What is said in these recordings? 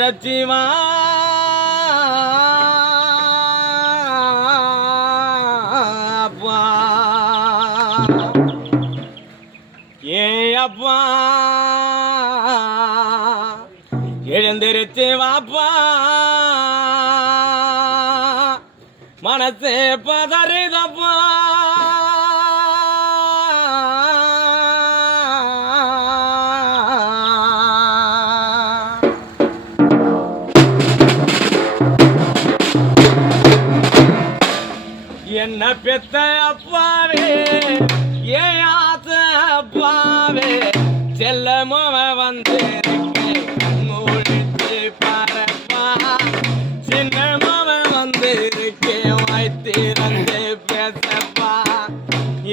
நமச்சிவா அப்பா ஏ அப்பா எழுந்திருச்சு வாப்பா மனசே பதறிதப்பா என்ன பெத்த அப்பாவே ஏன் ஆசை அப்பாவே செல்லமோவ வந்து மூடிச்சு பாரப்பா சின்னமோவ வந்து வாய்த்திறந்து பேசப்பா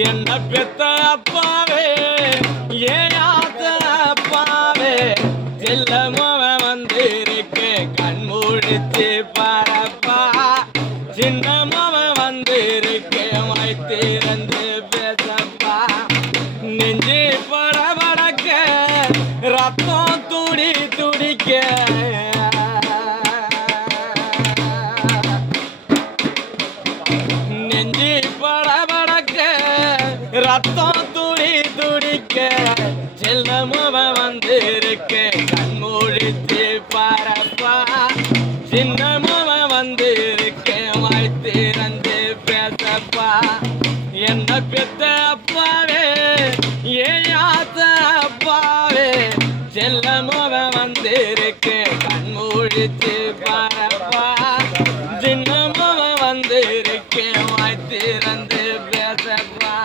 என்ன பெத்த அப்பாவே ஏன் ஆசை அப்பாவே செல்லமோவ வந்து கண் மூடிச்சு பாரப்பா சின்னமோவ திறந்து பேசப்பா நெஞ்சு படபடக்க ரத்தம் துடி துடிக்க நெஞ்சு படபடக்க ரத்தம் துடி துடிக்க செல்லமுவ வந்திருக்க கண்மூடித்து பாரப்பா சின்னமுவ வந்திருக்க வாய்த்திறந்து பேசப்பா என்ன பெத்த அப்பாவே ஏன் ஆச அப்பாவே செல்லமோவ வந்திருக்கு கண்மூடிச்சு பாரப்பா சின்னமோவ வந்திருக்கு வாய்த்திறந்து பேசப்பா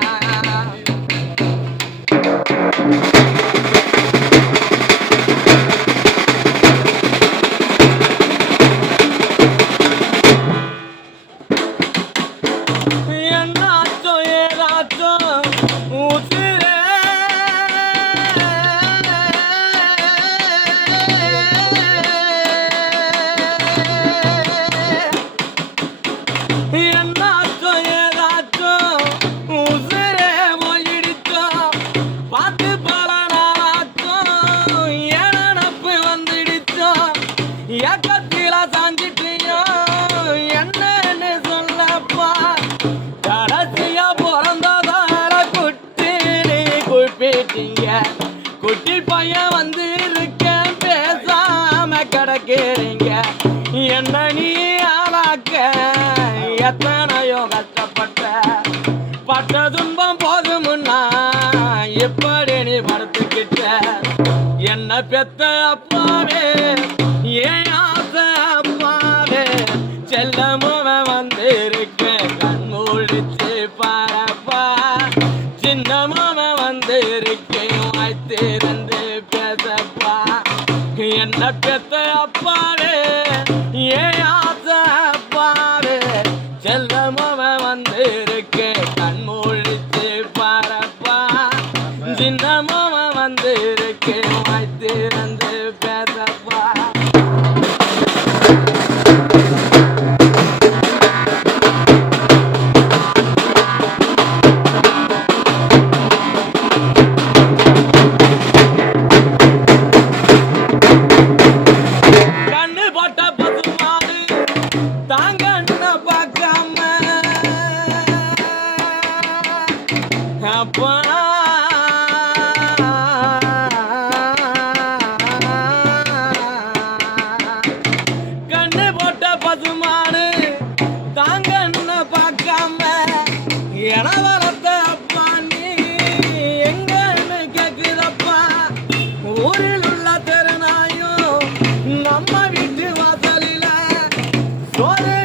குட்டில் பையன் வந்து இருக்கேன் பேசாம கிடக்கிறீங்க என்ன நீ ஆளாக்க எத்தனையோ கஷ்டப்பட்ட பட்ட துன்பம் போதுமுன்னா எப்படி நீ படுத்துக்கிட்ட என்ன பெத்த அப்பாவே ஏன் ஆசை அப்பாவே செல்லமுவ வந்து இருக்க கண் மூடிச்சு பாரப்பா சின்னமுவ வந்து இருக்கேன் வாய்த்திறந்து பேசப்பா என்ன பெத்த அப்பாவே ஏன் ஆசை அப்பாவே செல்லமுவ வந்து இருக்கேன் கண் மூடிச்சு பாரப்பா சின்னமுவ வந்து இருக்கேன் வாய்த்திறந்து பேசப்பா கண்ணு போட்ட பசுமாடு தாங்கன்னு பார்க்காம என வளர்த்த அப்பா நீ எங்கன்னு கேக்குதப்பா ஊரில் உள்ள தெருநாயும் நம்ம வீட்டு வாசலில சோறு